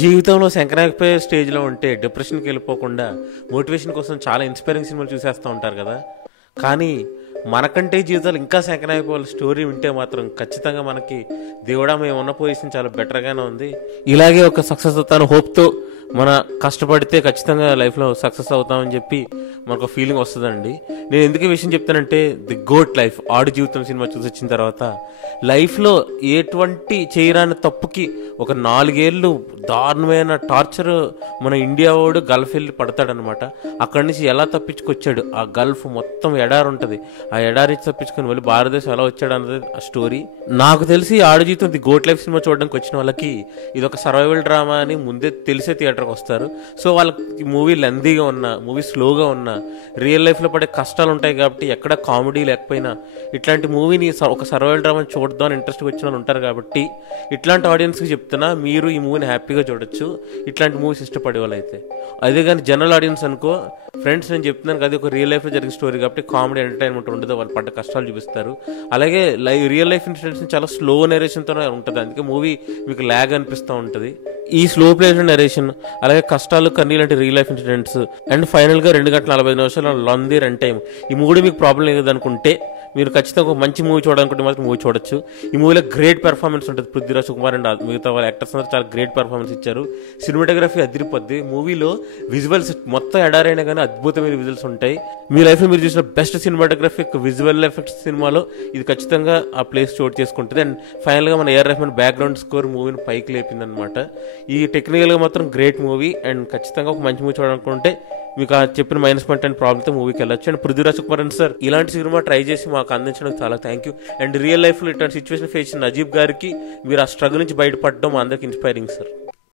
జీవితంలో సంక్రాంతిపోయే స్టేజ్లో ఉంటే డిప్రెషన్కి వెళ్ళిపోకుండా మోటివేషన్ కోసం చాలా ఇన్స్పైరింగ్ సినిమాలు చూసేస్తూ ఉంటారు కదా. కానీ మనకంటే జీవితాలు ఇంకా సంక్రాంతిపోయే స్టోరీ వింటే మాత్రం ఖచ్చితంగా మనకి దేవుడా మేము ఉన్న పొజిషన్ చాలా బెటర్గానే ఉంది, ఇలాగే ఒక సక్సెస్ అవుతాను హోప్తో మన కష్టపడితే ఖచ్చితంగా లైఫ్లో సక్సెస్ అవుతామని చెప్పి మనకు ఫీలింగ్ వస్తుందండి. నేను ఎందుకు ఈ విషయం చెప్తానంటే ది గోట్ లైఫ్ ఆడు జీవితం సినిమా చూసి వచ్చిన తర్వాత లైఫ్లో ఎటువంటి చేయరాని తప్పుకి ఒక 4 ఏళ్ళు దారుణమైన టార్చర్ మన ఇండియా వాడు గల్ఫ్ వెళ్ళి పడతాడనమాట. అక్కడి నుంచి ఎలా తప్పించుకొచ్చాడు, ఆ గల్ఫ్ మొత్తం ఎడారి ఉంటుంది, ఆ ఎడారి తప్పించుకొని వెళ్ళి భారతదేశం ఎలా వచ్చాడు అన్నది ఆ స్టోరీ. నాకు తెలిసి ఆడు జీవితం ది గోట్ లైఫ్ సినిమా చూడడానికి వచ్చిన వాళ్ళకి ఇది ఒక సర్వైవల్ డ్రామా అని ముందే తెలిసే థియేటర్కి వస్తారు. సో వాళ్ళకి మూవీ లెందీగా ఉన్నా, మూవీ స్లోగా ఉన్నా, రియల్ లైఫ్లో పడే కష్టాలు ఉంటాయి కాబట్టి ఎక్కడ కామెడీ లేకపోయినా ఇట్లాంటి మూవీని ఒక సర్వైవల్ డ్రామాని చూడదాం అని ఇంట్రెస్ట్ వచ్చిన వాళ్ళు ఉంటారు. కాబట్టి ఇట్లాంటి ఆడియన్స్కి చెప్తున్నా, మీరు ఈ మూవీని హ్యాపీగా చూడొచ్చు ఇట్లాంటి మూవీస్ ఇష్టపడే వాళ్ళు అయితే. అదే కానీ జనరల్ ఆడియన్స్ అనుకో ఫ్రెండ్స్, నేను చెప్తున్నాను కదా ఒక రియల్ లైఫ్లో జరిగిన స్టోరీ కాబట్టి కామెడీ ఎంటర్టైన్మెంట్ ఉండదు, వాళ్ళు పడ్డ కష్టాలు చూపిస్తారు. అలాగే రియల్ లైఫ్ ఇన్సిడెంట్స్ చాలా స్లో నెరేషన్తోనే ఉంటుంది, అందుకే మూవీ మీకు ల్యాగ్ అనిపిస్తూ ఉంటుంది. ఈ స్లో ప్లేస్ నెరేషన్, అలాగే కష్టాలు కన్నీ లాంటి రియల్ లైఫ్ ఇన్సిడెంట్స్, అండ్ ఫైనల్గా 2 గంటల 45 నిమిషాల లొంది రన్ టైం, ఈ మూడు మీకు ప్రాబ్లం లేదనుకుంటే మీరు ఖచ్చితంగా ఒక మంచి మూవీ చూడాలనుకుంటే మాత్రం మూవీ చూడొచ్చు. ఈ మూవీలో గ్రేట్ పెర్ఫార్మెన్స్ ఉంటుంది. పృథ్వీరాజ్, సుకుమార్ అండ్ మిగతా వాళ్ళ యాక్టర్స్ అందరూ చాలా గ్రేట్ పెర్ఫార్మెన్స్ ఇచ్చారు. సినిమాటోగ్రఫీ అదిరిపోద్ది. మూవీలో విజువల్స్ మొత్తం ఎడారైనా కానీ అద్భుతమైన విజువల్స్ ఉంటాయి. మీ లైఫ్లో మీరు చూసిన బెస్ట్ సినిమాటోగ్రఫిక్ విజువల్ ఎఫెక్ట్స్ సినిమాలో ఇది ఖచ్చితంగా ఆ ప్లేస్ చోటు చేసుకుంటుంది. అండ్ ఫైనల్గా మన ఏఆర్ రెహమాన్ బ్యాక్గ్రౌండ్ స్కోర్ మూవీని పైకి లేపింది అనమాట. ఈ టెక్నికల్గా మాత్రం గ్రేట్ మూవీ. అండ్ ఖచ్చితంగా ఒక మంచి మూవీ చూడాలనుకుంటే మీకు ఆ చెప్పిన -10 ప్రాబ్లంతో మూవీకి వెళ్ళొచ్చు. అండ్ పృథ్వీరాజ్, సుకుమార్ సార్ ఇలాంటి సినిమా ట్రై చేసి మాకు అందించడానికి చాలా థ్యాంక్ యూ. అండ్ రియల్ లైఫ్లో ఇట్లాంటి సిచ్యువేషన్ ఫేస్ చేసిన నజీబ్ గారికి మీరు ఆ స్ట్రగుల్ నుంచి బయటపడడం మా అందరికి ఇన్స్పైరింగ్ సార్.